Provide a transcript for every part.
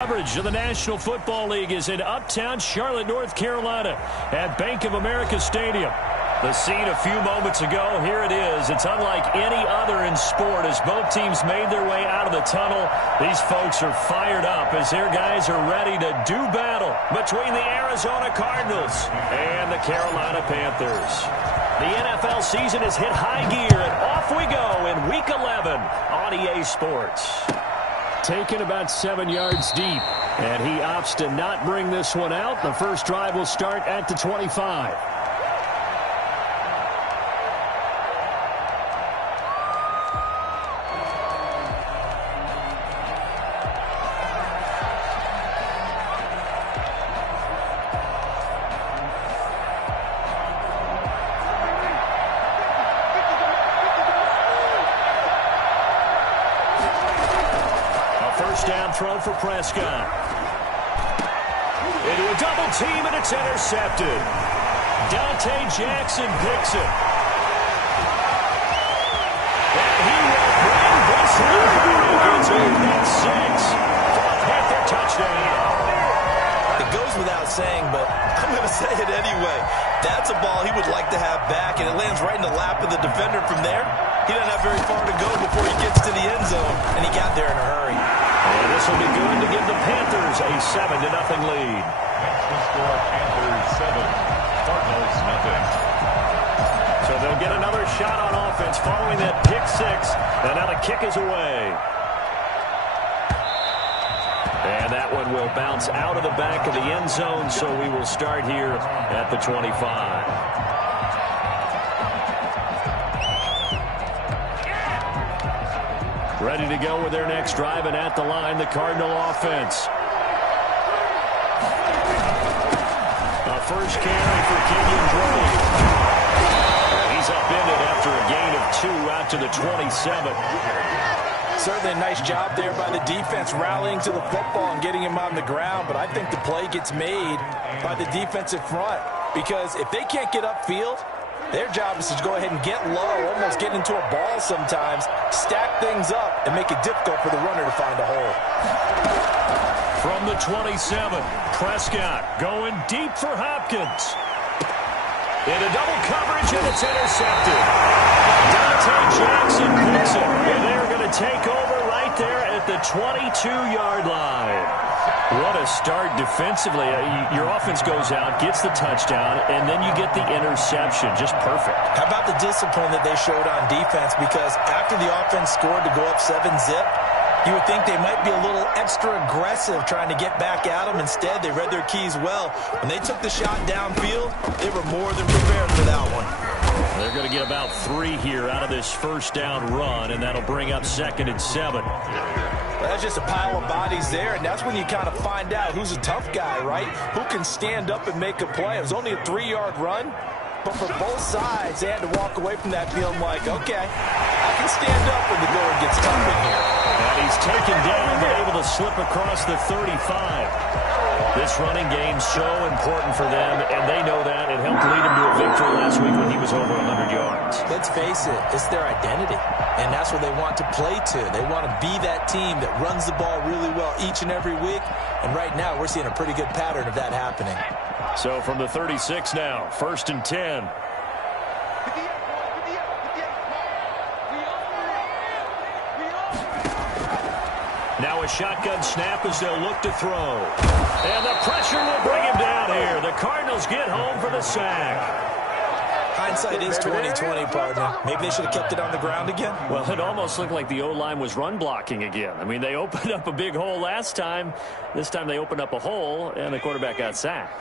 Coverage of the National Football League is in uptown Charlotte, North Carolina at Bank of America Stadium. The scene a few moments ago, here it is. It's unlike any other in sport as both teams made their way out of the tunnel. These folks are fired up as their guys are ready to do battle between the Arizona Cardinals and the Carolina Panthers. The NFL season has hit high gear, and off we go in Week 11 on EA Sports. Taken about 7 yards deep, and he opts to not bring this one out. The first drive will start at the 25. Down throw for Prescott. Into a double team, and it's intercepted. Dante Jackson picks it. And he will bring this one home. It's a pick six for a Panther touchdown. It goes without saying, but I'm going to say it anyway. That's a ball he would like to have back, and it lands right in the lap of the defender from there. He doesn't have very far to go before he gets to the end zone, and he got there in a hurry. And this will be good to give the Panthers a 7-0 lead. Next score, Panthers 7, Cardinals nothing. So they'll get another shot on offense following that pick six, and now the kick is away. And that one will bounce out of the back of the end zone, so we will start here at the 25. Ready to go with their next drive, and at the line, the Cardinal offense. A first carry for Kenyon Drake. He's upended after a gain of 2 out to the 27. Certainly a nice job there by the defense rallying to the football and getting him on the ground, but I think the play gets made by the defensive front because if they can't get upfield, their job is to go ahead and get low, almost get into a ball sometimes, stack things up, and make it difficult for the runner to find a hole. From the 27, Prescott going deep for Hopkins. Into double coverage, and it's intercepted. Dante Jackson picks it, and they're going to take over right there at the 22-yard line. What a start defensively. Your offense goes out, gets the touchdown, and then you get the interception. Just perfect. How about the discipline that they showed on defense? Because after the offense scored to go up 7-zip, you would think they might be a little extra aggressive trying to get back at them. Instead, they read their keys well. When they took the shot downfield, they were more than prepared for that one. They're going to get about 3 here out of this first down run, and that'll bring up 2nd and 7. Well, that's just a pile of bodies there, and that's when you kind of find out who's a tough guy, right? Who can stand up and make a play. It was only a 3-yard run, but for both sides, they had to walk away from that feeling like, okay, I can stand up when the going gets tough in here. And he's taken down, but able to slip across the 35. This running game's so important for them, and they know that. It helped lead him to a victory last week when he was over 100 yards. Let's face it, it's their identity, and that's what they want to play to. They want to be that team that runs the ball really well each and every week, and right now we're seeing a pretty good pattern of that happening. So from the 36 now, 1st and 10. Now a shotgun snap as they'll look to throw. And the pressure will bring him down here. The Cardinals get home for the sack. Hindsight is 20/20, partner. Maybe they should have kept it on the ground again. Well, it almost looked like the O-line was run blocking again. I mean, they opened up a big hole last time. This time they opened up a hole, and the quarterback got sacked.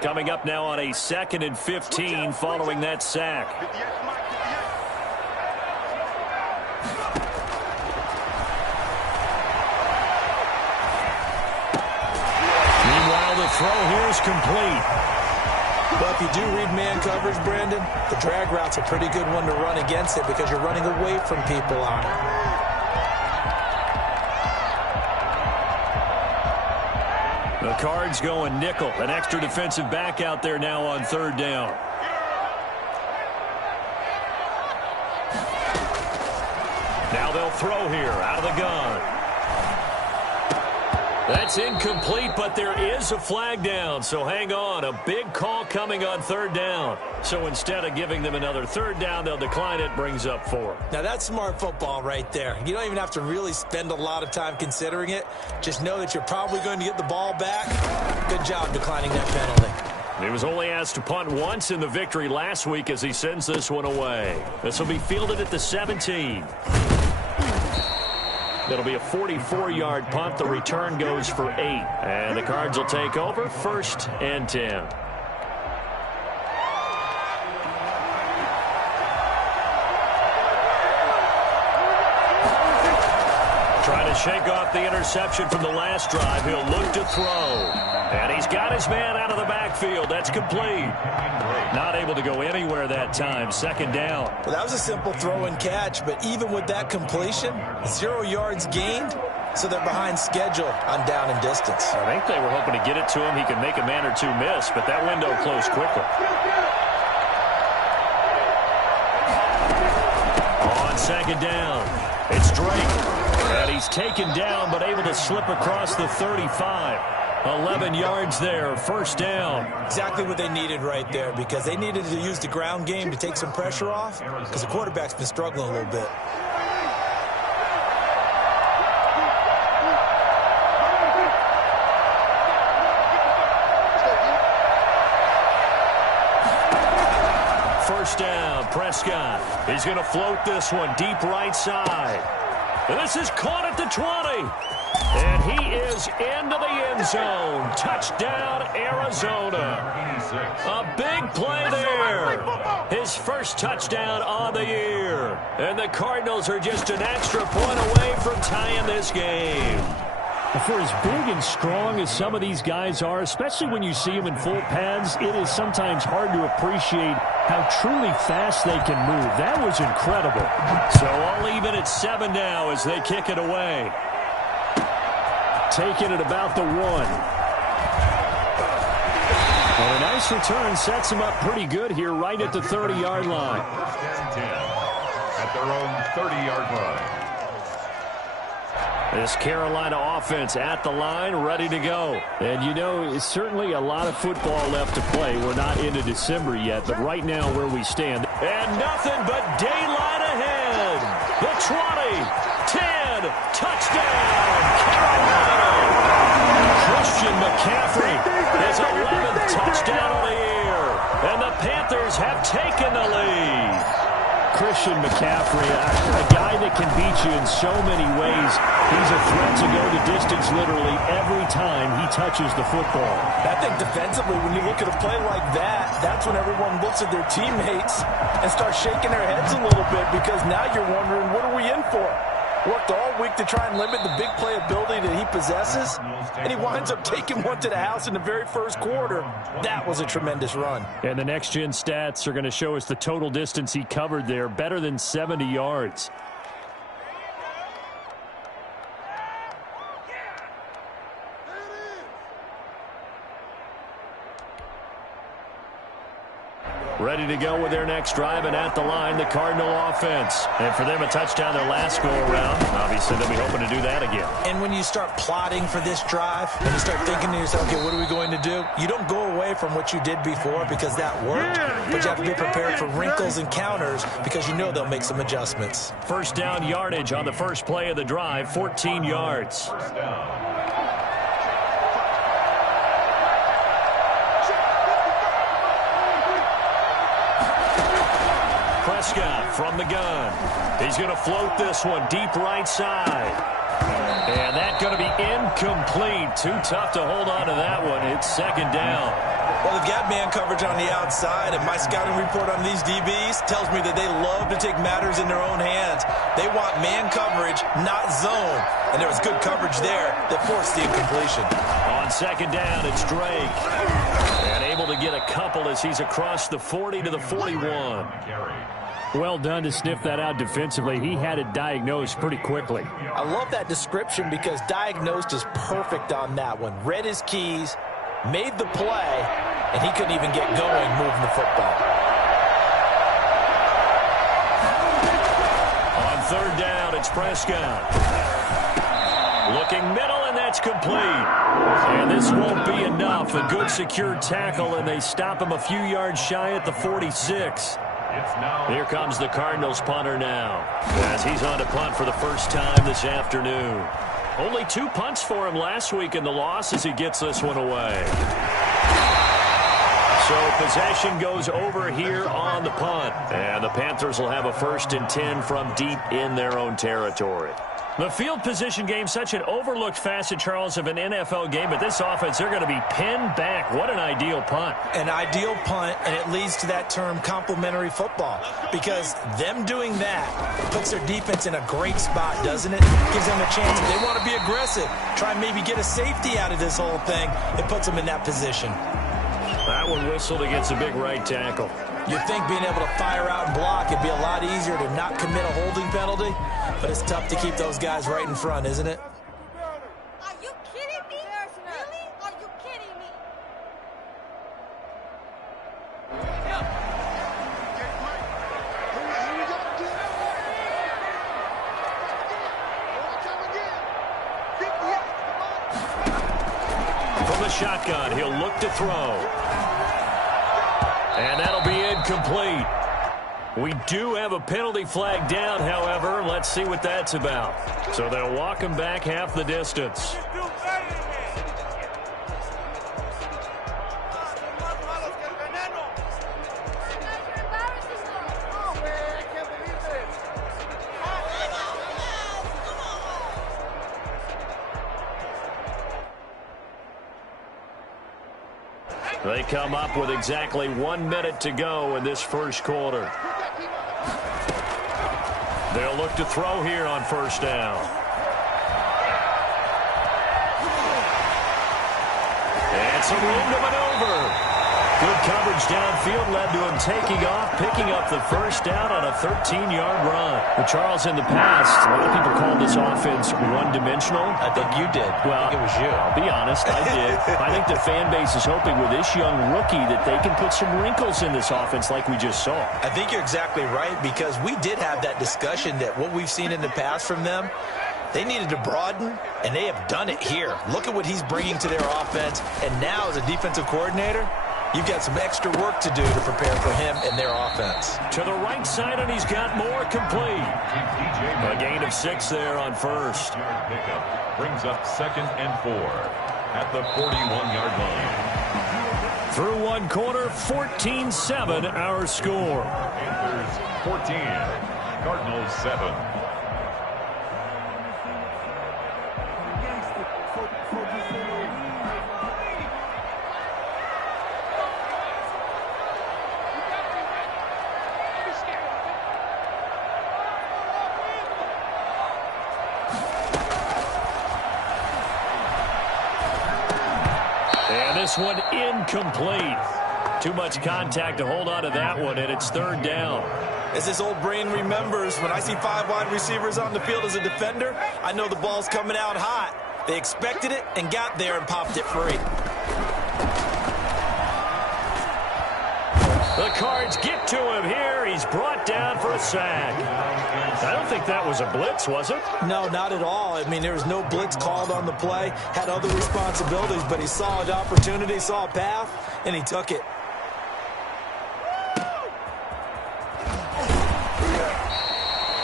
Coming up now on a 2nd and 15 following that sack. The throw here is complete. Well, if you do read man coverage, Brandon, the drag route's a pretty good one to run against it because you're running away from people on it. The Cards going nickel. An extra defensive back out there now on 3rd down. Now they'll throw here out of the gun. That's incomplete, but there is a flag down, so hang on. A big call coming on third down. So instead of giving them another third down, they'll decline it, brings up 4. Now, that's smart football right there. You don't even have to really spend a lot of time considering it. Just know that you're probably going to get the ball back. Good job declining that penalty. He was only asked to punt once in the victory last week as he sends this one away. This will be fielded at the 17. It'll be a 44-yard punt. The return goes for 8. And the Cards will take over, 1st and 10. Trying to shake off the interception from the last drive. He'll look to throw. And he's got his man out of the backfield. That's complete. Not able to go anywhere that time. 2nd down. Well, that was a simple throw and catch, but even with that completion, 0 yards gained, so they're behind schedule on down and distance. I think they were hoping to get it to him. He could make a man or two miss, but that window closed quickly. On 2nd down, it's Drake. And he's taken down, but able to slip across the 35. 11 yards there, 1st down. Exactly what they needed right there, because they needed to use the ground game to take some pressure off, because the quarterback's been struggling a little bit. First down, Prescott. He's going to float this one deep right side. And this is caught at the 20. And he is into the end zone. Touchdown, Arizona. A big play there. His first touchdown on the year. And the Cardinals are just an extra point away from tying this game. For as big and strong as some of these guys are, especially when you see them in full pads, it is sometimes hard to appreciate how truly fast they can move. That was incredible. So all even at 7 now as they kick it away. Taking it about the 1. And a nice return sets him up pretty good here right at the 30-yard line. 10 at their own 30-yard line. This Carolina offense at the line, ready to go. And, you know, it's certainly a lot of football left to play. We're not into December yet, but right now where we stand. And nothing but daylight ahead. The 20, 10, touchdown, Carolina. Christian McCaffrey, his 11th touchdown of the year. And the Panthers have taken the lead. Christian McCaffrey, a guy that can beat you in so many ways. He's a threat to go the distance literally every time he touches the football. I think defensively, when you look at a play like that, that's when everyone looks at their teammates and starts shaking their heads a little bit, because now you're wondering, what are we in for? Worked all week to try and limit the big play ability that he possesses, and he winds up taking one to the house in the very first quarter. That was a tremendous run. And the next-gen stats are going to show us the total distance he covered there, better than 70 yards. Ready to go with their next drive, and at the line, the Cardinal offense. And for them, a touchdown their last go-around. Obviously, they'll be hoping to do that again. And when you start plotting for this drive, and you start thinking to yourself, okay, what are we going to do? You don't go away from what you did before because that worked, but you have to be prepared for wrinkles and counters because you know they'll make some adjustments. First down yardage on the first play of the drive, 14 yards. First down. Prescott from the gun. He's going to float this one deep right side. And that's going to be incomplete. Too tough to hold on to that one. It's 2nd down. Well, they've got man coverage on the outside, and my scouting report on these DBs tells me that they love to take matters in their own hands. They want man coverage, not zone. And there was good coverage there that forced the incompletion. On 2nd down, it's Drake. And able to get a couple as he's across the 40 to the 41. Well done to sniff that out defensively. He had it diagnosed pretty quickly. I love that description because diagnosed is perfect on that one. Read his keys, made the play, and he couldn't even get going moving the football. On 3rd down, it's Prescott. Looking middle, and that's complete. And this won't be enough. A good secure tackle, and they stop him a few yards shy at the 46. Here comes the Cardinals punter now, as he's on to punt for the first time this afternoon. Only 2 punts for him last week in the loss as he gets this one away. So possession goes over here on the punt. And the Panthers will have a 1st and 10 from deep in their own territory. The field position game, such an overlooked facet, Charles, of an NFL game. But this offense, they're going to be pinned back. What an ideal punt. An ideal punt, and it leads to that term complementary football. Because them doing that puts their defense in a great spot, doesn't it? Gives them a chance. If they want to be aggressive, try and maybe get a safety out of this whole thing, it puts them in that position. That one whistled against a big right tackle. You'd think being able to fire out and block, it'd be a lot easier to not commit a holding penalty, but it's tough to keep those guys right in front, isn't it? Are you kidding me? Really? Are you kidding me? From the shotgun, he'll look to throw. And that'll be incomplete. We do have a penalty flag down, however. Let's see what that's about. So they'll walk him back half the distance. They come up with exactly 1 minute to go in this first quarter. They'll look to throw here on 1st down. And some room to maneuver. Good coverage downfield led to him taking off, picking up the 1st down on a 13-yard run. Well, Charles, in the past, a lot of people called this offense one-dimensional. I think you did. Well, I think it was you. I'll be honest, I did. I think the fan base is hoping with this young rookie that they can put some wrinkles in this offense like we just saw. I think you're exactly right, because we did have that discussion that what we've seen in the past from them, they needed to broaden, and they have done it here. Look at what he's bringing to their offense, and now as a defensive coordinator, you've got some extra work to do to prepare for him and their offense. To the right side, and he's got more complete. A gain of 6 there on 1st. Pickup brings up 2nd and 4 at the 41-yard line. Through 1 quarter, 14-7 our score. Panthers 14, Cardinals 7. This one incomplete. Too much contact to hold on to that one, and it's 3rd down. As this old brain remembers, when I see 5 wide receivers on the field as a defender, I know the ball's coming out hot. They expected it and got there and popped it free. The Cards get to him here. He's brought down for a sack. I don't think that was a blitz, was it? No, not at all. I mean, there was no blitz called on the play. Had other responsibilities, but he saw an opportunity, saw a path, and he took it.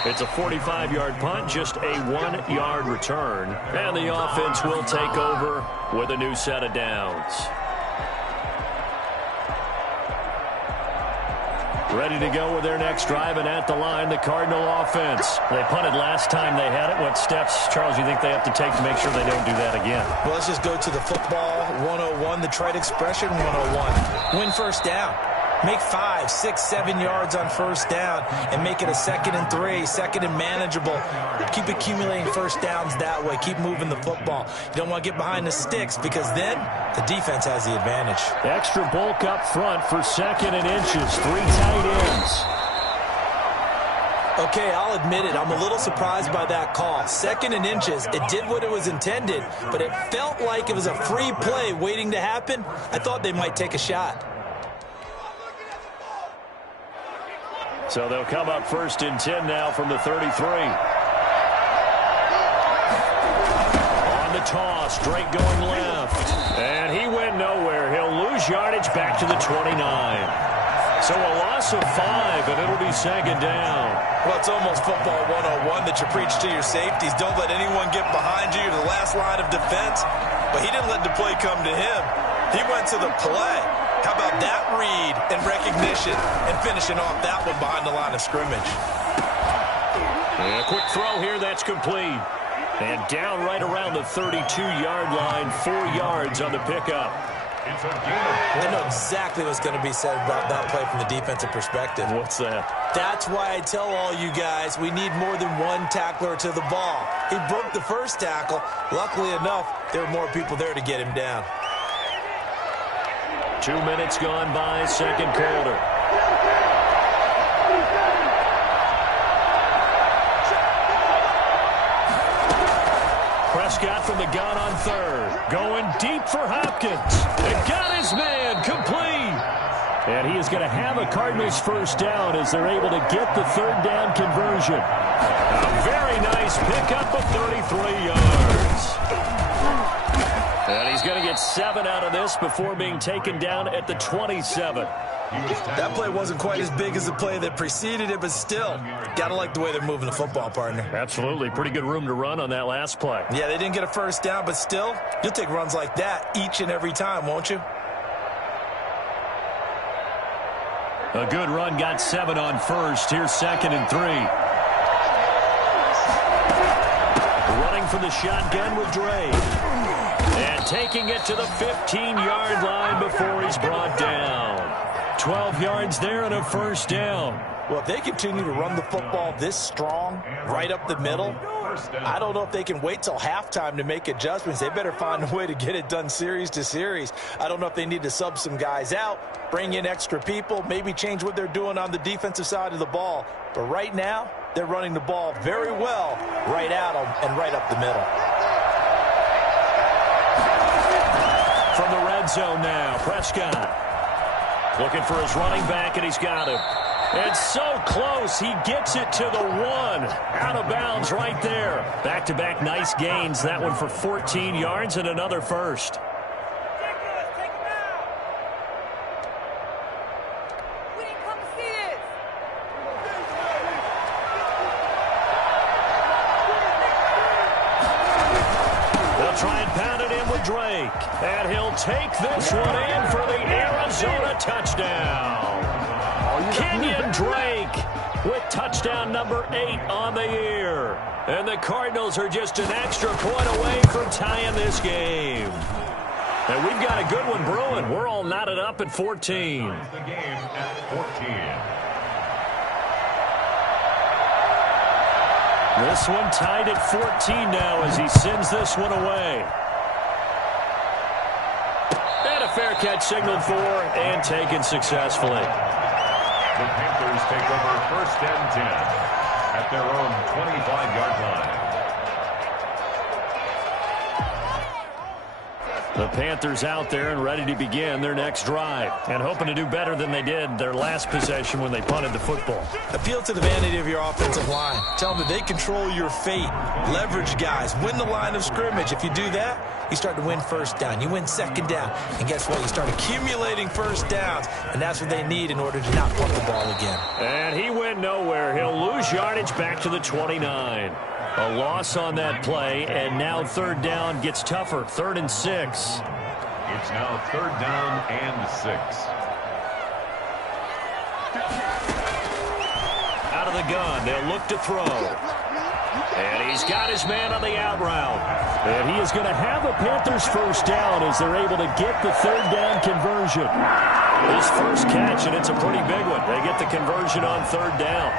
It's a 45-yard punt, just a 1-yard return. And the offense will take over with a new set of downs. Ready to go with their next drive, and at the line, the Cardinal offense. They punted last time they had it. What steps, Charles, do you think they have to take to make sure they don't do that again? Well, let's just go to the football 101, the trade expression 101. Win 1st down. Make 5, 6, 7 yards on 1st down and make it a 2nd and 3, 2nd and manageable. Keep accumulating 1st downs that way. Keep moving the football. You don't want to get behind the sticks, because then the defense has the advantage. Extra bulk up front for 2nd and inches. 3 tight ends. Okay, I'll admit it. I'm a little surprised by that call. 2nd and inches. It did what it was intended, but it felt like it was a free play waiting to happen. I thought they might take a shot. So they'll come up 1st and 10 now from the 33. On the toss. Drake going left. And he went nowhere. He'll lose yardage back to the 29. So a loss of 5, and it'll be second down. Well, it's almost football 101 that you preach to your safeties. Don't let anyone get behind you. You're the last line of defense. But he didn't let the play come to him. He went to the play. How about that read and recognition and finishing off that one behind the line of scrimmage? And a quick throw here. That's complete. And down right around the 32-yard line. 4 yards on the pickup. I know exactly what's going to be said about that play from the defensive perspective. What's that? That's why I tell all you guys we need more than one tackler to the ball. He broke the first tackle. Luckily enough, there were more people there to get him down. 2 minutes gone by, second quarter. Prescott from the gun on third. Going deep for Hopkins. And got his man complete. And he is going to have a Cardinals first down as they're able to get the third down conversion. A very nice pickup of 33 yards. And he's going to get 7 out of this before being taken down at the 27. That play wasn't quite as big as the play that preceded it, but still, gotta like the way they're moving the football, partner. Absolutely. Pretty good room to run on that last play. Yeah, they didn't get a first down, but still, you'll take runs like that each and every time, won't you? A good run, got 7 on first. Here's 2nd and 3. Running for the shotgun with Drake. And taking it to the 15-yard line before he's brought down. 12 yards there and a first down. Well, if they continue to run the football this strong, right up the middle, I don't know if they can wait till halftime to make adjustments. They better find a way to get it done series to series. I don't know if they need to sub some guys out, bring in extra people, maybe change what they're doing on the defensive side of the ball. But right now, they're running the ball very well right at them and right up the middle. From the red zone now, Prescott. Looking for his running back, and he's got him. And so close, he gets it to the 1. Out of bounds right there. Back-to-back nice gains. That one for 14 yards and another first. Try and pound it in with Drake. And he'll take this one in for the Arizona touchdown. Kenyon Drake with touchdown number 8 on the year. And the Cardinals are just an extra point away from tying this game. And we've got a good one brewing. We're all knotted up at 14. The game at 14. This one tied at 14 now as he sends this one away. And a fair catch signaled for and taken successfully. The Panthers take over 1st and 10 at their own 25-yard line. The Panthers out there and ready to begin their next drive and hoping to do better than they did their last possession when they punted the football. Appeal to the vanity of your offensive line. Tell them that they control your fate. Leverage guys. Win the line of scrimmage. If you do that, you start to win first down. You win second down. And guess what? You start accumulating first downs. And that's what they need in order to not punt the ball again. And he went nowhere. He'll lose yardage back to the 29. A loss on that play, and now third down gets tougher. 3rd and 6. It's now 3rd down and 6. Out of the gun, they'll look to throw. And he's got his man on the out route. And he is going to have a Panthers first down as they're able to get the third down conversion. His first catch, and it's a pretty big one. They get the conversion on third down.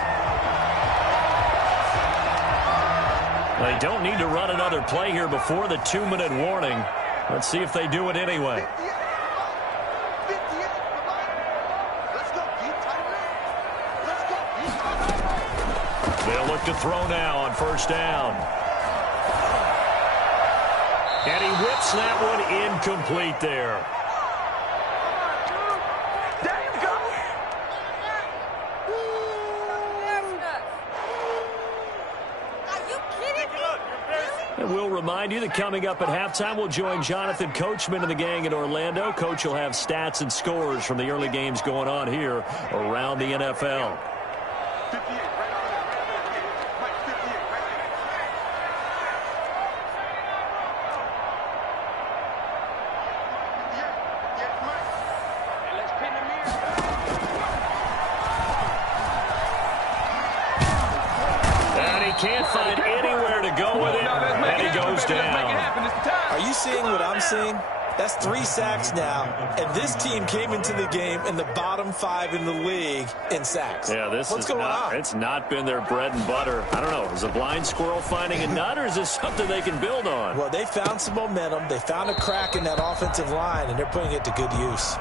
They don't need to run another play here before the 2-minute warning. Let's see if they do it anyway. They'll look to throw now on first down. And he whips that one incomplete there. remind you that coming up at halftime, we'll join Jonathan Coachman and the gang in Orlando. Coach will have stats and scores from the early games going on here around the NFL. Can't find anywhere to go with it, and he goes down. Are you seeing what I'm seeing? That's 3 sacks now, and this team came into the game in the bottom 5 in the league in sacks. Yeah, What's going on? It's not been their bread and butter. I don't know. Is a blind squirrel finding a nut, or is this something they can build on? Well, they found some momentum. They found a crack in that offensive line, and they're putting it to good use.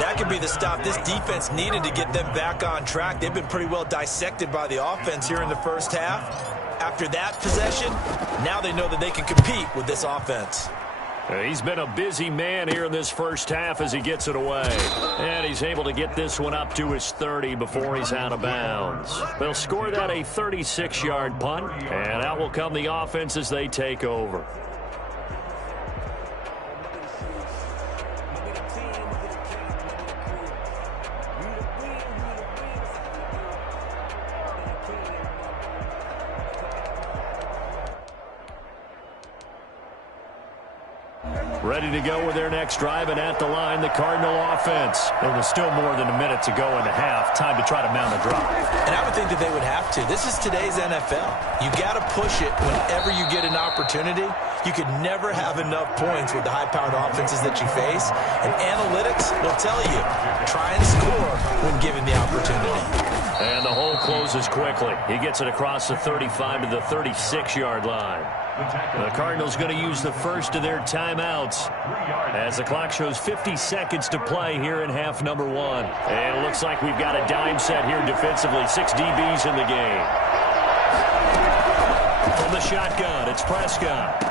That could be the stop this defense needed to get them back on track. They've been pretty well dissected by the offense here in the first half. After that possession, now they know that they can compete with this offense. He's been a busy man here in this first half as he gets it away. And he's able to get this one up to his 30 before he's out of bounds. They'll score that a 36-yard punt, and out will come the offense as they take over. Ready to go with their next drive, and at the line, the Cardinal offense. And with still more than a minute to go in the half, time to try to mount a drive. And I would think that they would have to. This is today's NFL. You got to push it whenever you get an opportunity. You could never have enough points with the high-powered offenses that you face. And analytics will tell you, try and score when given the opportunity. And the hole closes quickly. He gets it across the 35 to the 36-yard line. The Cardinals going to use the first of their timeouts as the clock shows 50 seconds to play here in half number 1. And it looks like we've got a dime set here defensively. 6 DBs in the game. From the shotgun, it's Prescott.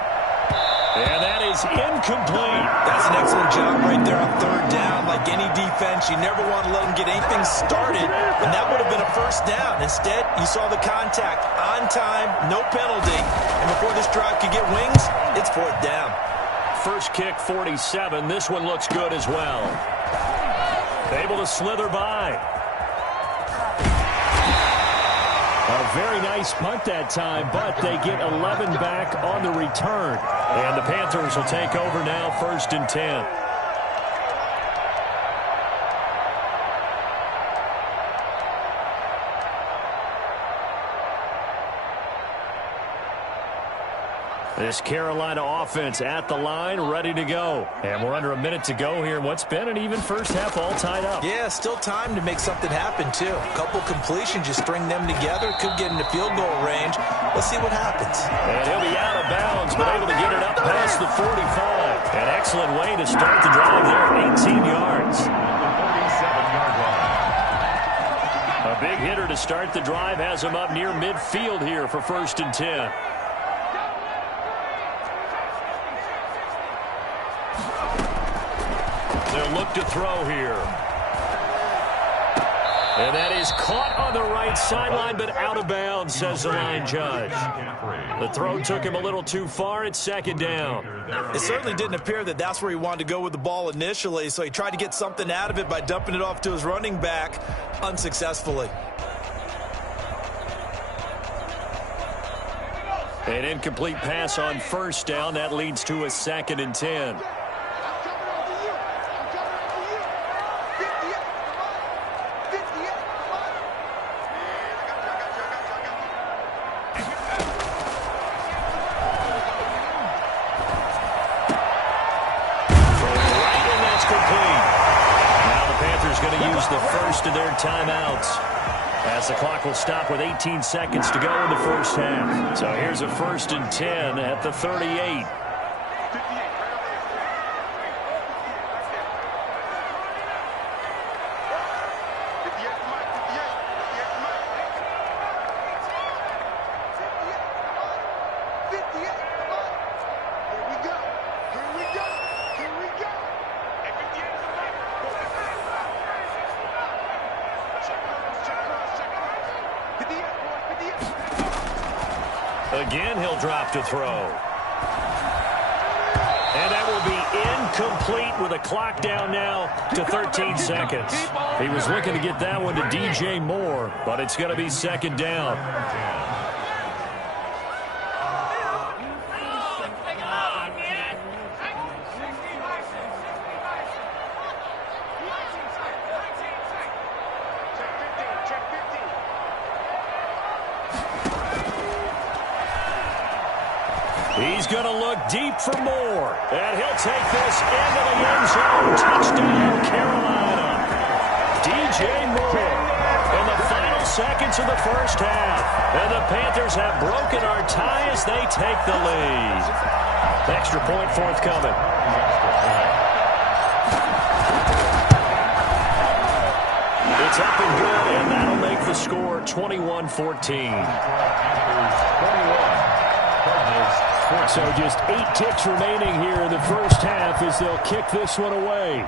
And that is incomplete. That's an excellent job right there on third down. Like any defense, you never want to let them get anything started, and that would have been a first down. Instead, you saw the contact on time, no penalty, and before this drive could get wings, it's fourth down. First kick, 47. This one looks good as well. Able to slither by. A very nice punt that time, but they get 11 back on the return. And the Panthers will take over now, 1st and 10. This Carolina offense at the line, ready to go. And we're under a minute to go here in what's been an even first half, all tied up. Yeah, still time to make something happen, too. A couple completions, you string them together, could get into field goal range. Let's see what happens. And he'll be out of bounds, but able to get it up past the 45. An excellent way to start the drive there, 18 yards. A big hitter to start the drive has him up near midfield here for 1st and 10. They'll look to throw here. And that is caught on the right sideline, but out of bounds, says the line judge. The throw took him a little too far. It's 2nd down. It certainly didn't appear that that's where he wanted to go with the ball initially, so he tried to get something out of it by dumping it off to his running back unsuccessfully. An incomplete pass on 1st down. That leads to a 2nd and 10. The first of their timeouts as the clock will stop with 18 seconds to go in the first half. So here's a 1st and 10 at the 38. Again, he'll drop to throw. And that will be incomplete with a clock down now to 13 seconds. He was looking to get that one to DJ Moore, but it's going to be second down. He's going to look deep for more. And he'll take this into the end zone. Touchdown, Carolina. DJ Moore in the final seconds of the first half. And the Panthers have broken our tie as they take the lead. Extra point forthcoming. It's up and good, and that'll make the score 21-14. So just 8 ticks remaining here in the first half as they'll kick this one away.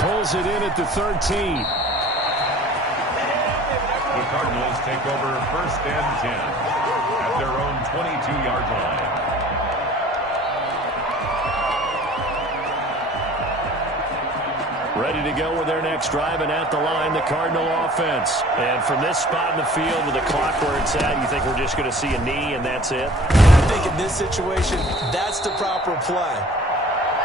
Pulls it in at the 13. The Cardinals take over first and 10 at their own 22-yard line. Ready to go with their next drive, and at the line, the Cardinal offense. And from this spot in the field with the clock where it's at, you think we're just going to see a knee and that's it? I think in this situation, that's the proper play.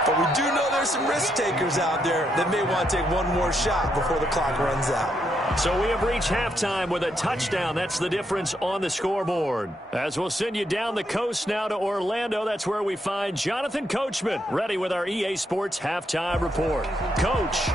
But we do know there's some risk takers out there that may want to take one more shot before the clock runs out. So we have reached halftime with a touchdown. That's the difference on the scoreboard. As we'll send you down the coast now to Orlando, that's where we find Jonathan Coachman, ready with our EA Sports Halftime Report. Coach.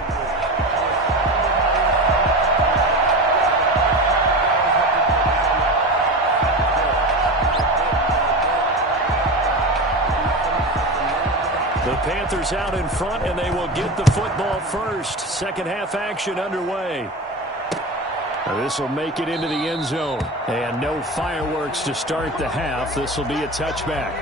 The Panthers out in front, and they will get the football first. Second half action underway. This will make it into the end zone. And no fireworks to start the half. This will be a touchback.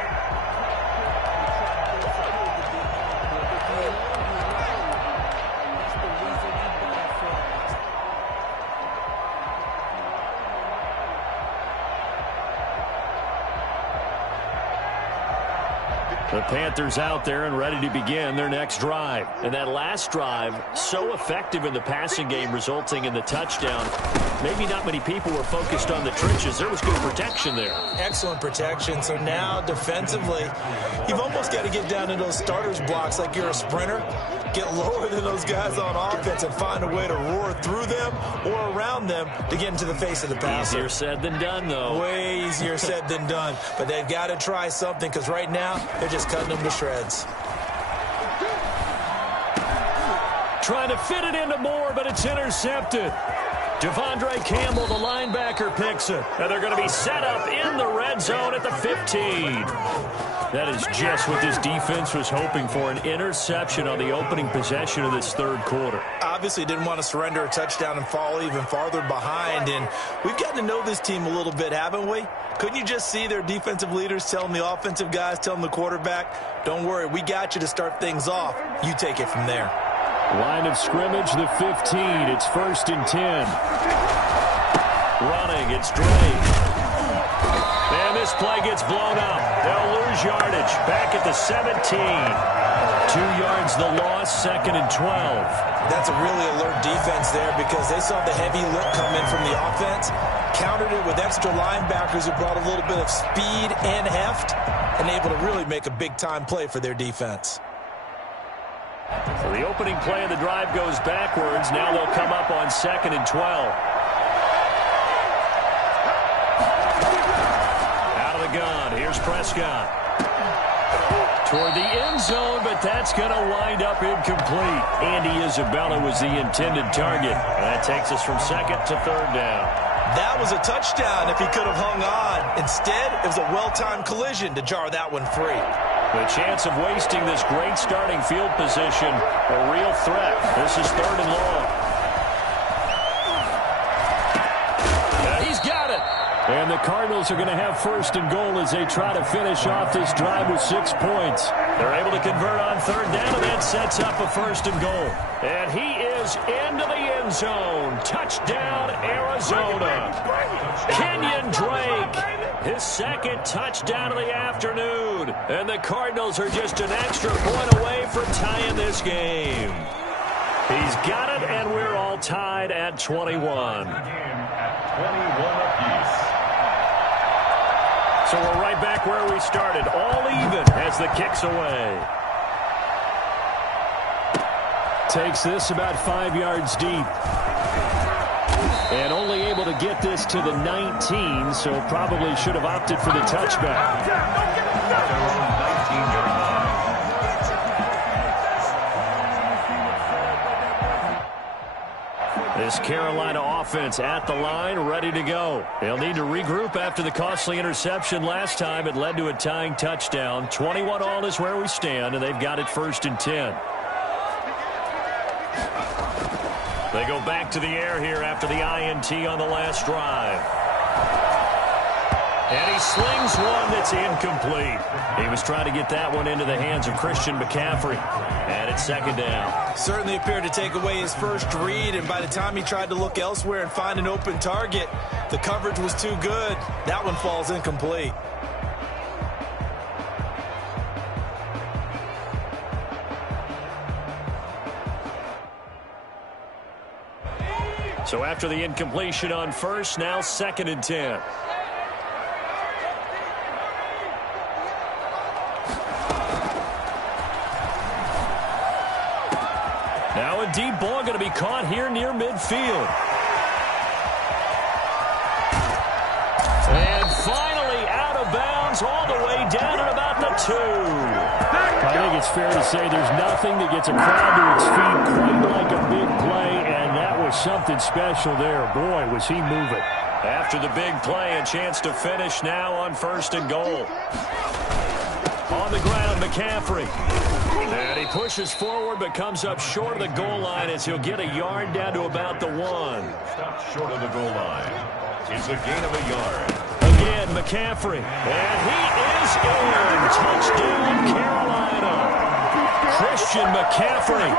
The Panthers out there and ready to begin their next drive. And that last drive, so effective in the passing game, resulting in the touchdown. Maybe not many people were focused on the trenches. There was good protection there. Excellent protection. So now, defensively, you've almost got to get down to those starters blocks like you're a sprinter. Get lower than those guys on offense and find a way to roar through them or around them to get into the face of the passer. Easier said than done, though. Way easier said than done. But they've got to try something because right now, they're just cutting them to shreds. Trying to fit it into Moore, but it's intercepted. Devondre Campbell, the linebacker, picks it. And they're going to be set up in the red zone at the 15. That is just what this defense was hoping for, an interception on the opening possession of this third quarter. Obviously didn't want to surrender a touchdown and fall even farther behind. And we've gotten to know this team a little bit, haven't we? Couldn't you just see their defensive leaders telling the offensive guys, telling the quarterback, don't worry, we got you to start things off. You take it from there. Line of scrimmage, the 15. It's 1st and 10. Running, it's Drake. And this play gets blown up. They'll lose yardage. Back at the 17. 2 yards the loss, 2nd and 12. That's a really alert defense there because they saw the heavy lift come in from the offense, countered it with extra linebackers who brought a little bit of speed and heft, and able to really make a big-time play for their defense. So the opening play of the drive goes backwards. Now they'll come up on 2nd and 12. Out of the gun. Here's Prescott. Toward the end zone, but that's going to wind up incomplete. Andy Isabella was the intended target. And that takes us from 2nd to 3rd down. That was a touchdown if he could have hung on. Instead, it was a well-timed collision to jar that one free. The chance of wasting this great starting field position, a real threat. This is 3rd and long. He's got it. And the Cardinals are going to have 1st and goal as they try to finish off this drive with 6 points. They're able to convert on 3rd down, and that sets up a 1st and goal. And he is into the end zone. Touchdown, Arizona. Kenyon Drake his second touchdown of the afternoon. And the Cardinals are just an extra point away from tying this game. He's got it, and we're all tied at 21. At 21 apiece. So we're right back where we started, all even as the kick's away. Takes this about 5 yards deep. And only able to get this to the 19, so probably should have opted for the touchback. 19-yard line. This Carolina offense at the line, ready to go. They'll need to regroup after the costly interception last time. It led to a tying touchdown. 21 all is where we stand, and they've got it 1st and 10. They go back to the air here after the INT on the last drive. And he slings one that's incomplete. He was trying to get that one into the hands of Christian McCaffrey. And it's 2nd down. Certainly appeared to take away his first read, and by the time he tried to look elsewhere and find an open target, the coverage was too good. That one falls incomplete. So after the incompletion on first, now 2nd and 10. Now a deep ball going to be caught here near midfield. And finally out of bounds all the way down at about the 2. I think it's fair to say there's nothing that gets a crowd to its feet quite like a big play, and that was something special there. Boy, was he moving. After the big play, a chance to finish now on 1st and goal. On the ground, McCaffrey. And he pushes forward but comes up short of the goal line as he'll get a yard down to about the 1. Stopped short of the goal line. It's a gain of a yard. Again, McCaffrey. And he is in. Touchdown, Carolina. Christian McCaffrey,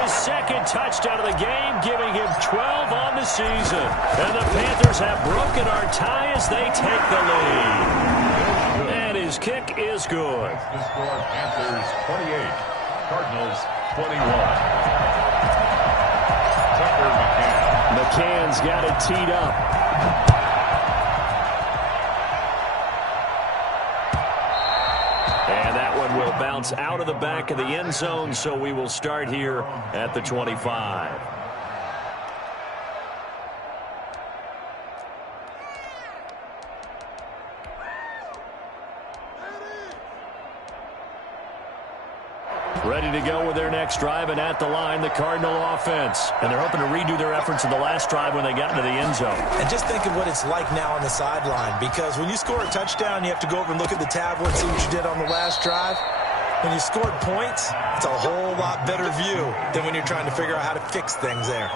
his 2nd touchdown of the game, giving him 12 on the season. And the Panthers have broken our tie as they take the lead. And his kick is good. The score, Panthers 28, Cardinals 21. Tucker McCann. McCann's got it teed up. And that one will bounce out of the back of the end zone, so we will start here at the 25. Ready to go with their next drive, and at the line, the Cardinal offense. And they're hoping to redo their efforts in the last drive when they got into the end zone. And just think of what it's like now on the sideline, because when you score a touchdown, you have to go over and look at the tablet and see what you did on the last drive. When you scored points, it's a whole lot better view than when you're trying to figure out how to fix things there.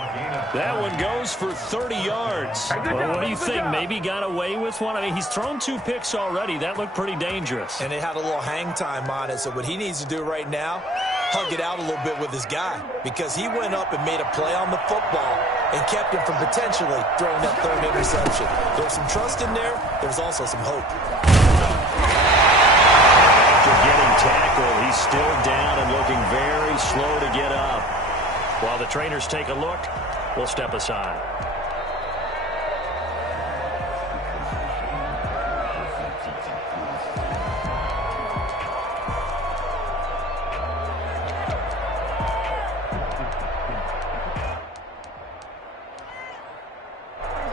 That one goes for 30 yards. Well, what do you think? Maybe got away with one? I mean, he's thrown 2 picks already. That looked pretty dangerous. And it had a little hang time on it, so what he needs to do right now, hug it out a little bit with his guy, because he went up and made a play on the football and kept him from potentially throwing that 3rd interception. There's some trust in there. There's also some hope. After getting tackled, he's still down and looking very slow to get up. While the trainers take a look, we'll step aside.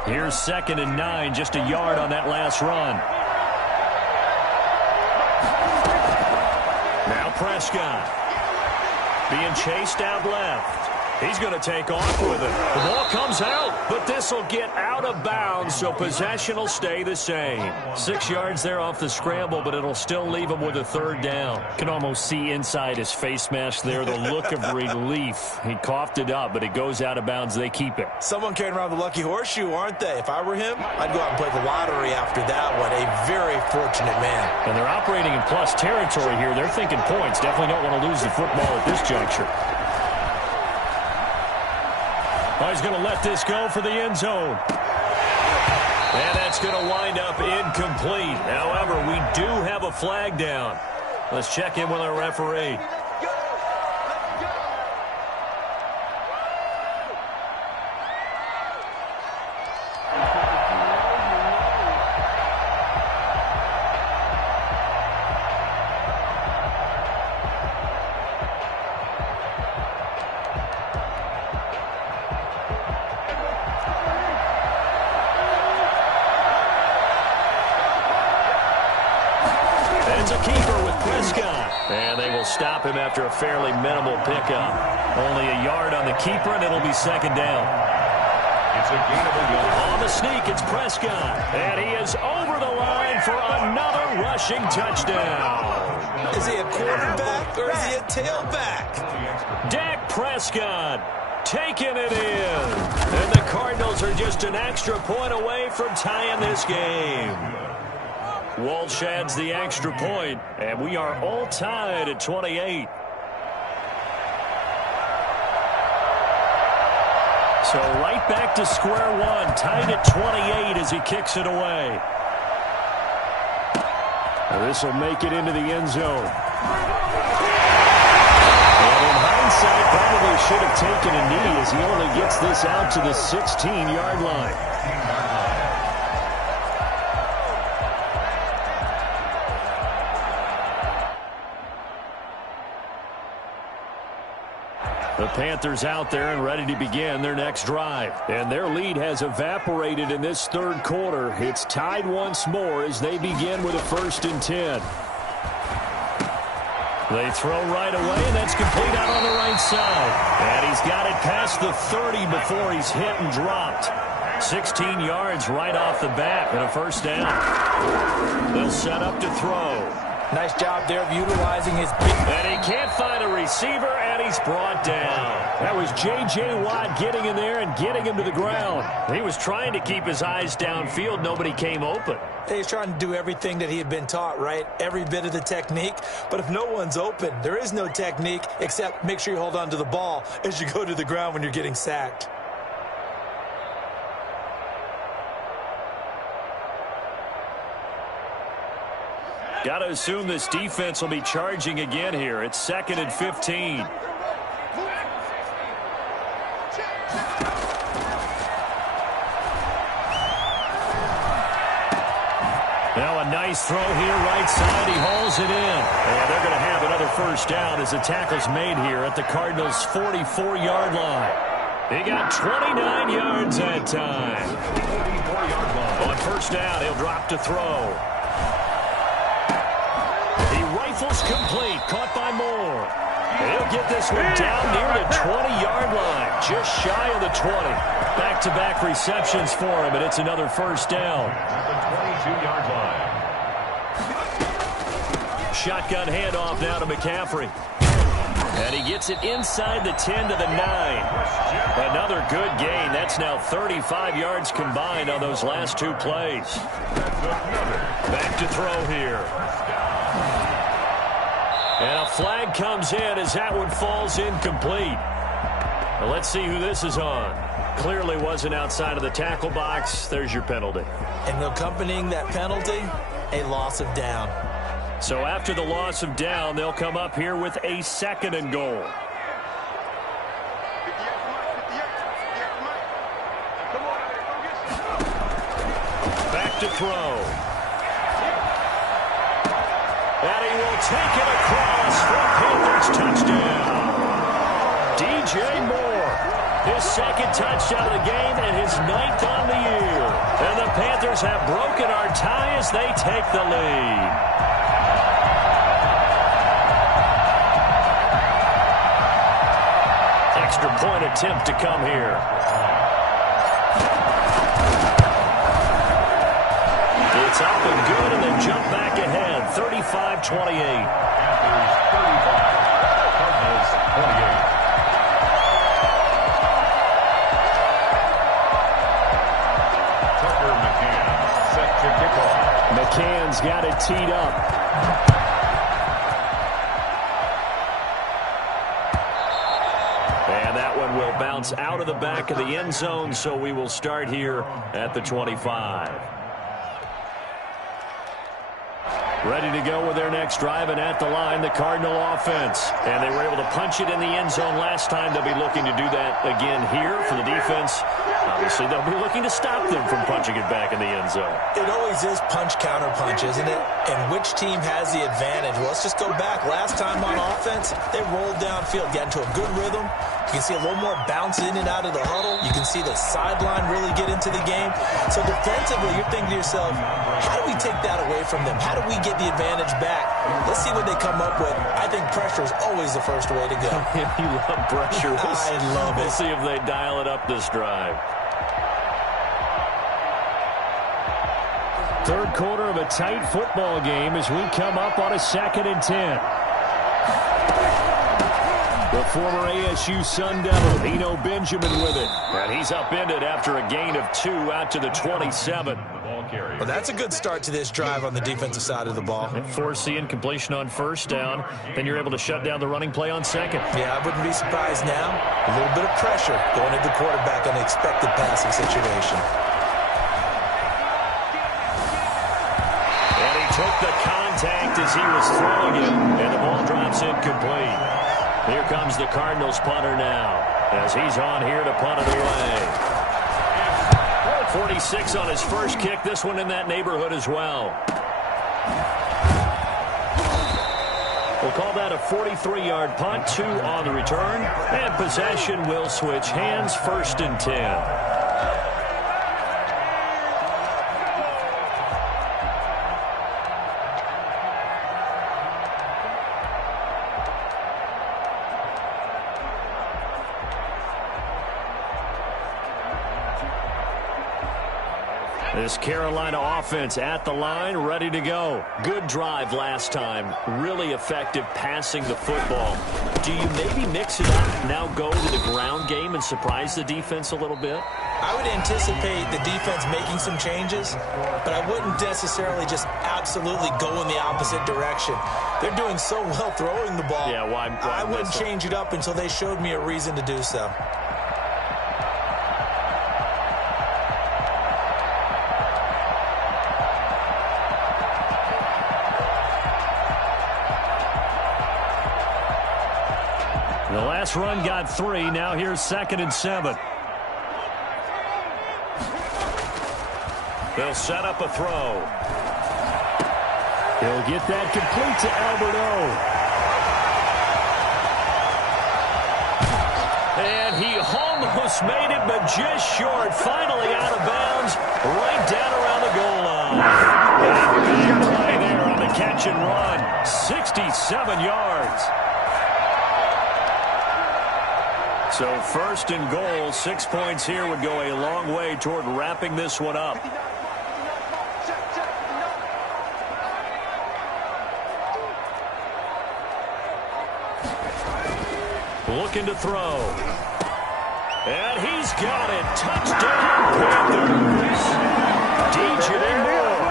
Here's 2nd and 9, just a yard on that last run. Now Prescott being chased out left. He's going to take off with it. The ball comes out, but this will get out of bounds, so possession will stay the same. 6 yards there off the scramble, but it'll still leave him with a 3rd down. Can almost see inside his face mask there the look of relief. He coughed it up, but it goes out of bounds. They keep it. Someone carrying around the lucky horseshoe, aren't they? If I were him, I'd go out and play the lottery after that one. A very fortunate man. And they're operating in plus territory here. They're thinking points. Definitely don't want to lose the football at this juncture. Oh, he's going to let this go for the end zone. And that's going to wind up incomplete. However, we do have a flag down. Let's check in with our referee. It's a keeper with Prescott. And they will stop him after a fairly minimal pickup. Only a yard on the keeper, and it'll be second down. It's a gainable yard. On the sneak, it's Prescott. And he is over the line for another rushing touchdown. Is he a quarterback or is he a tailback? Dak Prescott taking it in. And the Cardinals are just an extra point away from tying this game. Walsh adds the extra point, and we are all tied at 28. So right back to square one, tied at 28 as he kicks it away. This will make it into the end zone. And in hindsight, probably should have taken a knee as he only gets this out to the 16-yard line. The Panthers out there and ready to begin their next drive. And their lead has evaporated in this third quarter. It's tied once more as they begin with a 1st and 10. They throw right away, and that's complete out on the right side. And he's got it past the 30 before he's hit and dropped. 16 yards right off the bat and a 1st down. They'll set up to throw. Nice job there of utilizing his big... And he can't find a receiver, and he's brought down. That was J.J. Watt getting in there and getting him to the ground. He was trying to keep his eyes downfield. Nobody came open. He's trying to do everything that he had been taught, right? Every bit of the technique. But if no one's open, there is no technique except make sure you hold on to the ball as you go to the ground when you're getting sacked. Got to assume this defense will be charging again here. It's 2nd and 15. Now a nice throw here, right side. He hauls it in. And they're going to have another 1st down as the tackle's made here at the Cardinals' 44-yard line. He got 29 yards that time. On 1st down, he'll drop to throw. Rifles complete, caught by Moore. He'll get this one down near the 20-yard line, just shy of the 20. Back-to-back receptions for him, and it's another 1st down. At the 22-yard line. Shotgun handoff now to McCaffrey. And he gets it inside the 10 to the 9. Another good gain. That's now 35 yards combined on those last 2 plays. Back to throw here. And a flag comes in as that one falls incomplete. Well, let's see who this is on. Clearly wasn't outside of the tackle box. There's your penalty. And accompanying that penalty, a loss of down. So after the loss of down, they'll come up here with a 2nd and goal. Back to throw. And he will take it across for a Panthers touchdown. DJ Moore, his 2nd touchdown of the game and his 9th on the year. And the Panthers have broken our tie as they take the lead. Extra point attempt to come here. It's up and good, and they jump back ahead, 35-28. Panthers 35, Cardinals 28. Tucker McCann set to kick off. McCann's got it teed up. And that one will bounce out of the back of the end zone, so we will start here at the 25. Ready to go with their next drive, and at the line, the Cardinal offense. And they were able to punch it in the end zone last time. They'll be looking to do that again here for the defense. Obviously, they'll be looking to stop them from punching it back in the end zone. It always is punch-counter-punch, isn't it? And which team has the advantage? Well, let's just go back. Last time on offense, they rolled downfield, got into a good rhythm. You can see a little more bounce in and out of the huddle. You can see the sideline really get into the game. So defensively, you're thinking to yourself, how do we take that away from them? How do we get the advantage back? Let's see what they come up with. I think pressure is always the first way to go. You love pressure. I love it. We'll see if they dial it up this drive. Third quarter of a tight football game as we come up on a 2nd and 10. The former ASU Sun Devil, Eno Benjamin with it. And he's upended after a gain of 2 out to the 27. Well, that's a good start to this drive on the defensive side of the ball. And force the incompletion on first down. Then you're able to shut down the running play on second. Yeah, I wouldn't be surprised now. A little bit of pressure going into the quarterback on the expected passing situation. And he took the contact as he was throwing it. And the ball drops incomplete. Here comes the Cardinals punter now as he's on here to punt it away. 46 on his first kick. This one in that neighborhood as well. We'll call that a 43-yard punt, 2 on the return. And possession will switch hands, 1st and 10. This Carolina offense at the line, ready to go. Good drive last time. Really effective passing the football. Do you maybe mix it up, now go to the ground game and surprise the defense a little bit? I would anticipate the defense making some changes, but I wouldn't necessarily just absolutely go in the opposite direction. They're doing so well throwing the ball. Yeah, why I wouldn't change it up until they showed me a reason to do so. The last run got 3. Now here's 2nd and 7. They'll set up a throw. He'll get that complete to Alberto. And he almost made it, but just short. Finally out of bounds, right down around the goal line. And big play there on the catch and run. 67 yards. So 1st and goal, 6 points here would go a long way toward wrapping this one up. Looking to throw. And he's got it. Touchdown, Panthers. DJ Moore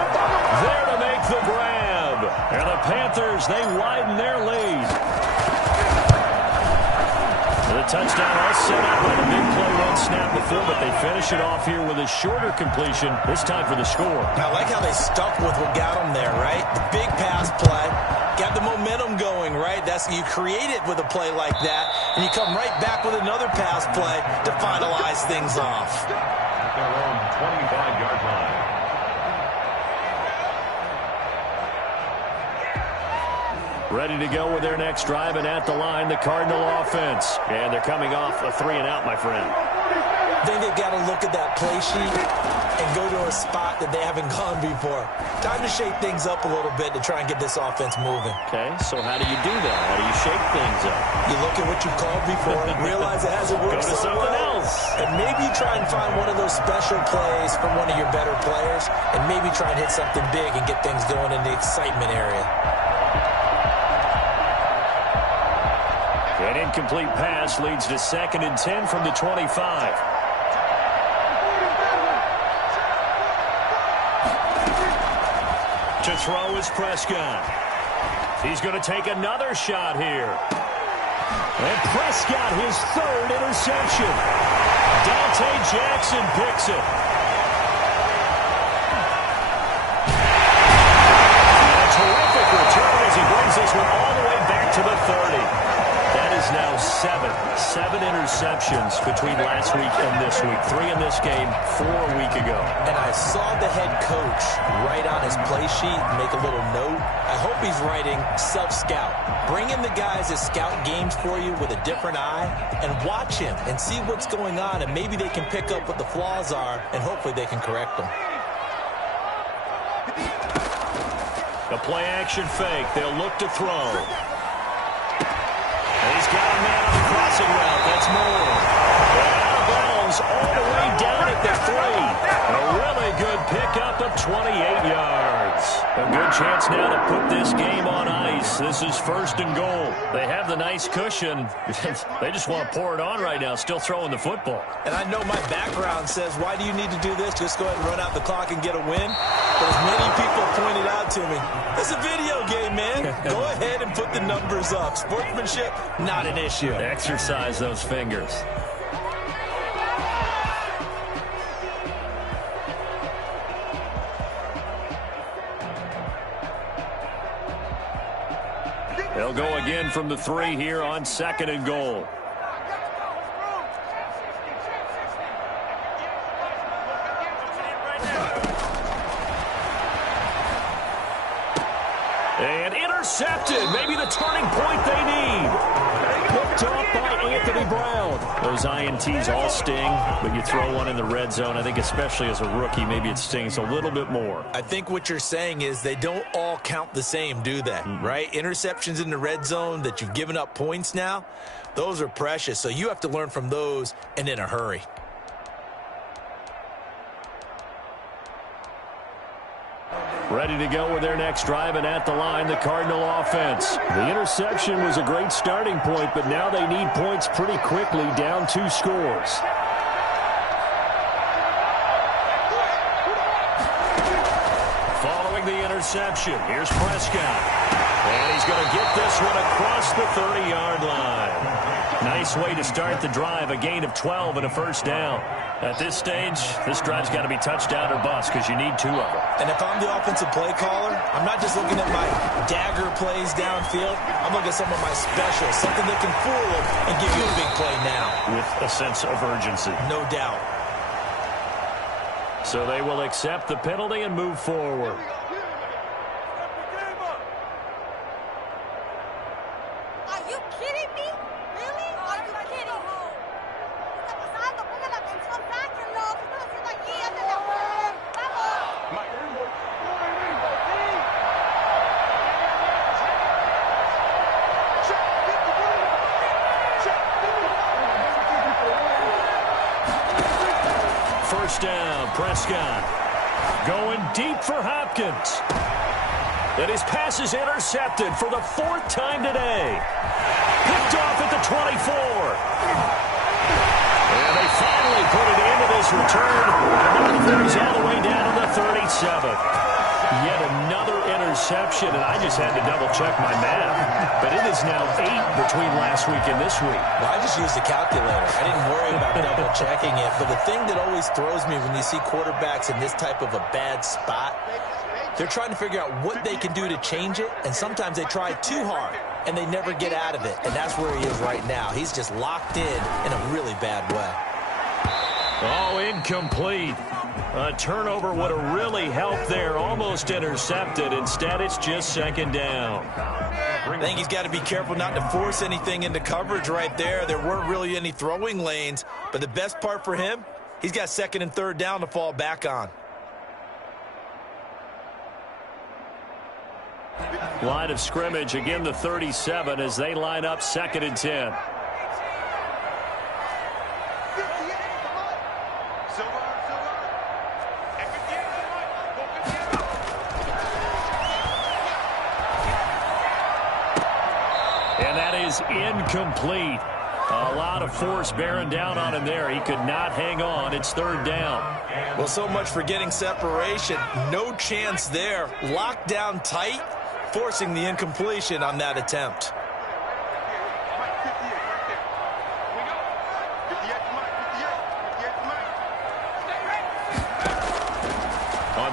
there to make the grab. And the Panthers, they widen their lead. The touchdown all set up by the big play one snap before, but they finish it off here with a shorter completion, this time for the score. I like how they stuck with what got them there, right? The big pass play, got the momentum going, right? You create it with a play like that, and you come right back with another pass play to finalize things off. At their own 25-yard line. Ready to go with their next drive, and at the line, the Cardinal offense. And they're coming off a 3-and-out, my friend. I think they've got to look at that play sheet and go to a spot that they haven't gone before. Time to shake things up a little bit to try and get this offense moving. Okay, so how do you do that? How do you shake things up? You look at what you've called before and realize it hasn't worked Go to so something well. else. And maybe try and find one of those special plays from one of your better players, and maybe try and hit something big and get things going in the excitement area. An incomplete pass leads to 2nd and 10 from the 25. To throw is Prescott. He's going to take another shot here. And Prescott, his third interception. Dante Jackson picks it. A terrific return as he brings this one all the way back to the 30. That is now seven interceptions between last week and this week. 3 in this game, 4 a week ago. And I saw the head coach write on his play sheet, make a little note. I hope he's writing self-scout. Bring in the guys that scout games for you with a different eye and watch him and see what's going on, and maybe they can pick up what the flaws are, and hopefully they can correct them. The play-action fake. They'll look to throw. And he's got a man on the crossing route. That's Moore. And out of bounds all the way down at the 3. A really good pickup of 28 yards. A good chance now to put this game on ice. This is 1st and goal. They have the nice cushion. They just want to pour it on right now, still throwing the football. And I know my background says, why do you need to do this? Just go ahead and run out the clock and get a win. But as many people pointed out to me, it's a video game, man. Go ahead and put the numbers up. Sportsmanship, not an issue. Exercise those fingers. They'll go again from the 3 here on 2nd and goal. And intercepted. Maybe the turning point they need. Picked off by Anthony Brown. Those INTs all sting, but you throw one in the red zone. I think especially as a rookie, maybe it stings a little bit more. I think what you're saying is they don't all count the same, do they? Right? Interceptions in the red zone that you've given up points now, those are precious. So you have to learn from those and in a hurry. Ready to go with their next drive, and at the line, the Cardinal offense. The interception was a great starting point, but now they need points pretty quickly, down 2 scores. Following the interception, here's Prescott. And he's going to get this one across the 30-yard line. Nice way to start the drive, a gain of 12 and a 1st down. At this stage, this drive's got to be touchdown or bust because you need 2 of them. And if I'm the offensive play caller, I'm not just looking at my dagger plays downfield. I'm looking at some of my specials, something that can fool them and give you a big play now. With a sense of urgency. No doubt. So they will accept the penalty and move forward. Are you kidding me? Really? Are you kidding me? First down, Prescott. Going deep for Hopkins. And his pass is intercepted for the 4th time today. Picked off at the 24. And they finally put an end to this return. And he's all the way down to the 37. Yet another interception, and I just had to double-check my math. But it is now 8 between last week and this week. Well, I just used a calculator. I didn't worry about double-checking it. But the thing that always throws me when you see quarterbacks in this type of a bad spot, they're trying to figure out what they can do to change it, and sometimes they try too hard, and they never get out of it. And that's where he is right now. He's just locked in a really bad way. Oh, incomplete. A turnover would have really helped there. Almost intercepted. Instead, it's just 2nd down. I think he's got to be careful not to force anything into coverage right there. There weren't really any throwing lanes. But the best part for him, he's got 2nd and 3rd down to fall back on. Line of scrimmage, again the 37 as they line up 2nd and 10. And that is incomplete. A lot of force bearing down on him there. He could not hang on. It's 3rd down. Well, so much for getting separation. No chance there. Locked down tight, forcing the incompletion on that attempt.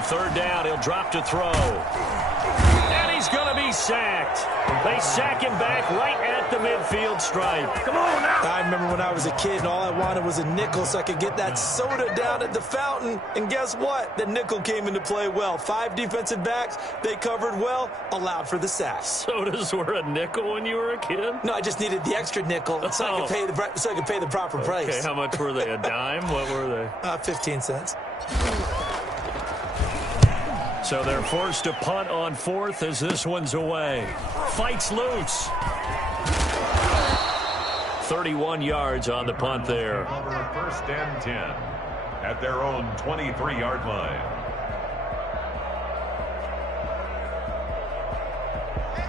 third down, he'll drop to throw. And he's going to be sacked. They sack him back right at the midfield stripe. Come on now. I remember when I was a kid and all I wanted was a nickel so I could get that soda down at the fountain. And guess what? The nickel came into play well. 5 defensive backs, they covered well, allowed for the sack. Sodas were a nickel when you were a kid? No, I just needed the extra nickel so I could pay the proper price. Okay, how much were they? A dime? What were they? 15 cents. So they're forced to punt on 4th as this one's away. Fights loose. 31 yards on the punt there. First and 10 at their own 23-yard line.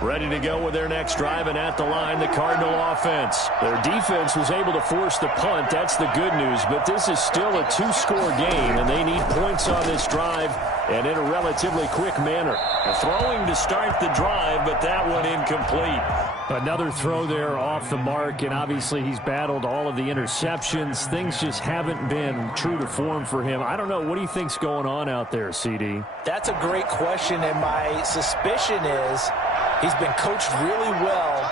Ready to go with their next drive, and at the line, the Cardinal offense. Their defense was able to force the punt. That's the good news, but this is still a 2-score game, and they need points on this drive and in a relatively quick manner. Throwing to start the drive, but that one incomplete. Another throw there off the mark, and obviously he's battled all of the interceptions. Things just haven't been true to form for him. I don't know. What do you think's going on out there, CD? That's a great question, and my suspicion is he's been coached really well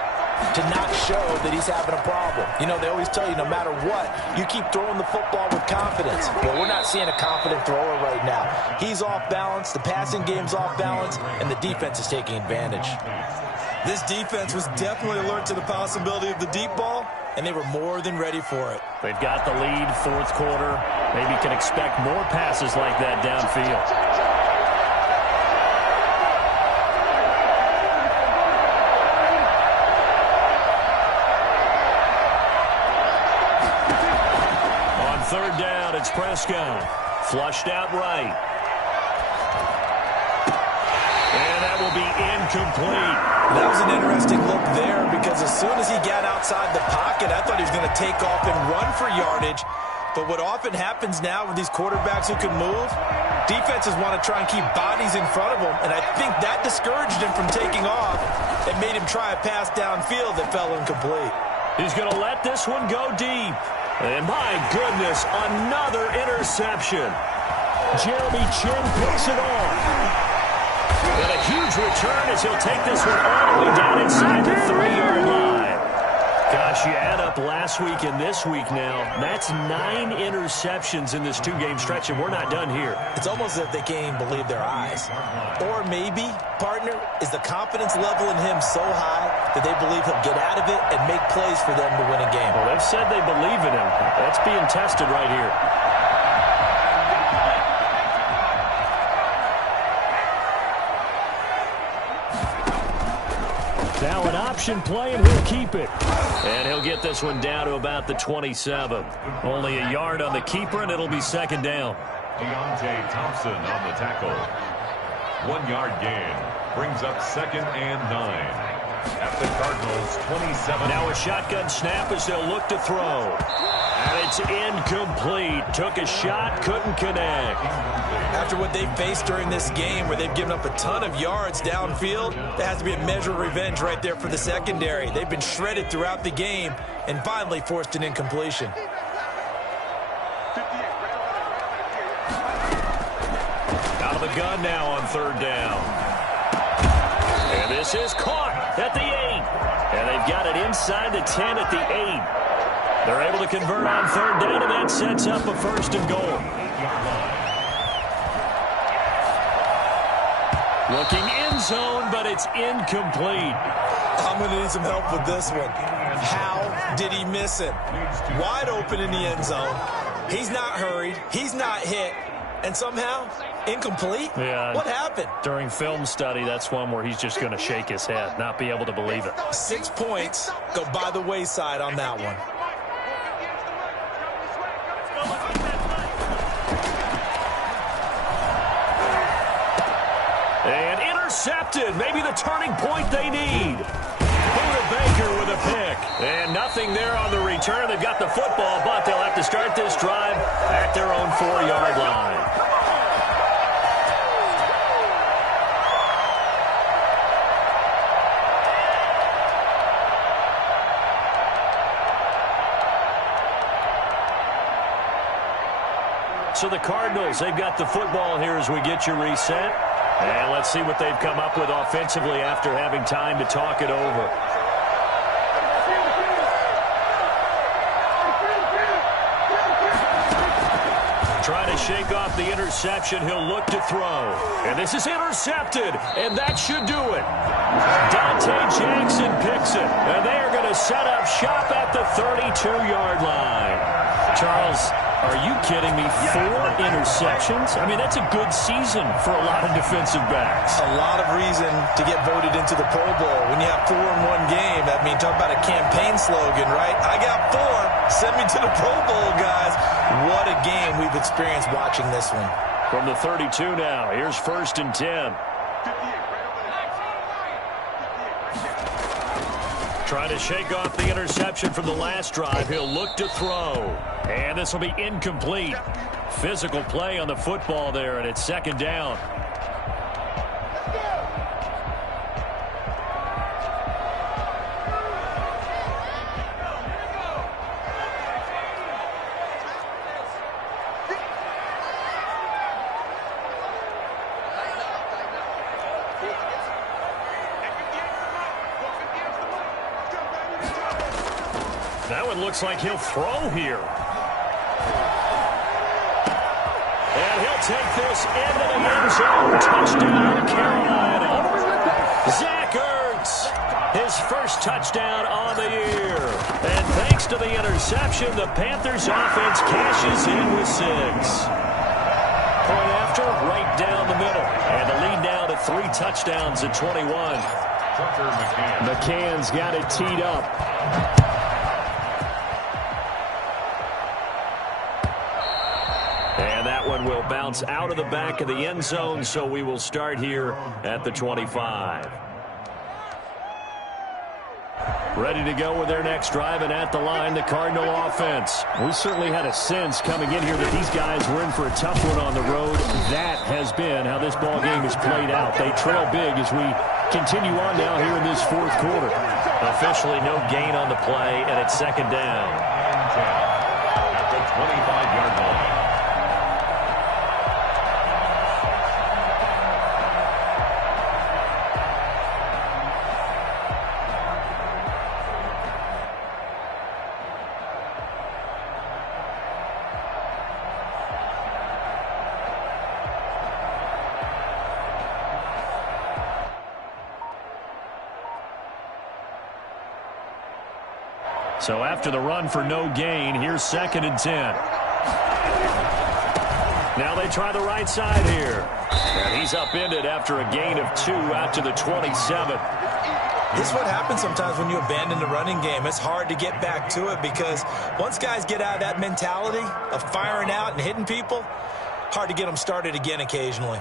to not show that he's having a problem. You know, they always tell you no matter what, you keep throwing the football with confidence. Well, we're not seeing a confident thrower right now. He's off balance, the passing game's off balance, and the defense is taking advantage. This defense was definitely alert to the possibility of the deep ball, and they were more than ready for it. They've got the lead, 4th quarter. Maybe can expect more passes like that downfield. Third down, it's Prescott. Flushed out right. And that will be incomplete. That was an interesting look there because as soon as he got outside the pocket, I thought he was going to take off and run for yardage. But what often happens now with these quarterbacks who can move, defenses want to try and keep bodies in front of them, and I think that discouraged him from taking off and made him try a pass downfield that fell incomplete. He's going to let this one go deep. And my goodness, another interception. Jeremy Chin picks it off. And a huge return as he'll take this one all the way down inside the 3-yard line. Gosh, you add up last week and this week now, that's 9 interceptions in this 2-game stretch, and we're not done here. It's almost as if they can't even believe their eyes. Or maybe, partner, is the confidence level in him so high that they believe he'll get out of it and make plays for them to win a game. Well, they've said they believe in him. That's being tested right here. Now an option play, and he'll keep it. And he'll get this one down to about the 27. Only a yard on the keeper, and it'll be second down. Deontay Thompson on the tackle. 1-yard gain brings up 2nd and 9 at the Cardinals' 27. Now a shotgun snap as they'll look to throw. And it's incomplete. Took a shot, couldn't connect. After what they faced during this game where they've given up a ton of yards downfield, there has to be a measure of revenge right there for the secondary. They've been shredded throughout the game and finally forced an incompletion. Out of the gun now on 3rd down. And this is caught at the 8. And they've got it inside the 10 at the 8. They're able to convert on 3rd down, and that sets up a 1st and goal. Looking end zone, but it's incomplete. I'm going to need some help with this one. How did he miss it? Wide open in the end zone. He's not hurried. He's not hit. And somehow, incomplete? Yeah. What happened? During film study, that's one where he's just going to shake his head, not be able to believe it. 6 points go by the wayside on that one. And intercepted. Maybe the turning point they need. Buda Baker with a pick. And nothing there on the return. They've got the football, but they'll have to start this drive at their own 4-yard line. So the Cardinals, they've got the football here as we get you reset. And let's see what they've come up with offensively after having time to talk it over. Trying to shake off the interception. He'll look to throw. And this is intercepted. And that should do it. Dante Jackson picks it. And they are going to set up shop at the 32-yard line. Charles, are you kidding me? 4 interceptions? I mean, that's a good season for a lot of defensive backs. A lot of reason to get voted into the Pro Bowl. When you have 4 in one game, I mean, talk about a campaign slogan, right? I got 4. Send me to the Pro Bowl, guys. What a game we've experienced watching this one. From the 32 now, here's 1st and 10. Trying to shake off the interception from the last drive. He'll look to throw. And this will be incomplete. Physical play on the football there, and it's 2nd down. That one looks like he'll throw here. And he'll take this into the end zone. Touchdown, Carolina. Zach Ertz, his first touchdown on the year. And thanks to the interception, the Panthers offense cashes in with 6. Point after, right down the middle. And the lead now to 3 touchdowns at 21. McCann's got it teed up. And that one will bounce out of the back of the end zone, so we will start here at the 25. Ready to go with their next drive, and at the line, the Cardinal offense. We certainly had a sense coming in here that these guys were in for a tough one on the road. That has been how this ball game has played out. They trail big as we continue on now here in this 4th quarter. Officially no gain on the play, and it's 2nd down. At the 25-yard line. So after the run for no gain, here's 2nd and 10. Now they try the right side here. And he's upended after a gain of 2 out to the 27. This is what happens sometimes when you abandon the running game. It's hard to get back to it because once guys get out of that mentality of firing out and hitting people, hard to get them started again occasionally.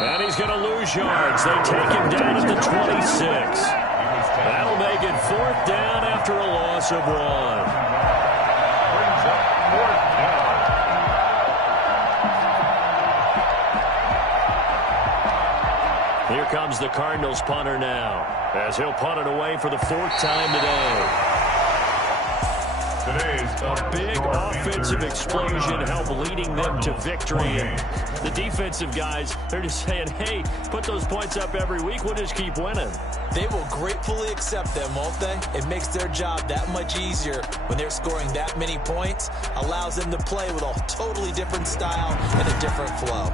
And he's going to lose yards. They take him down at the 26. That'll make it 4th down after a loss of 1. Brings up 4th down. Here comes the Cardinals punter now, as he'll punt it away for the 4th time today. A big offensive explosion helped leading them to victory. And the defensive guys, they're just saying, hey, put those points up every week. We'll just keep winning. They will gratefully accept them, won't they? It makes their job that much easier when they're scoring that many points. Allows them to play with a totally different style and a different flow.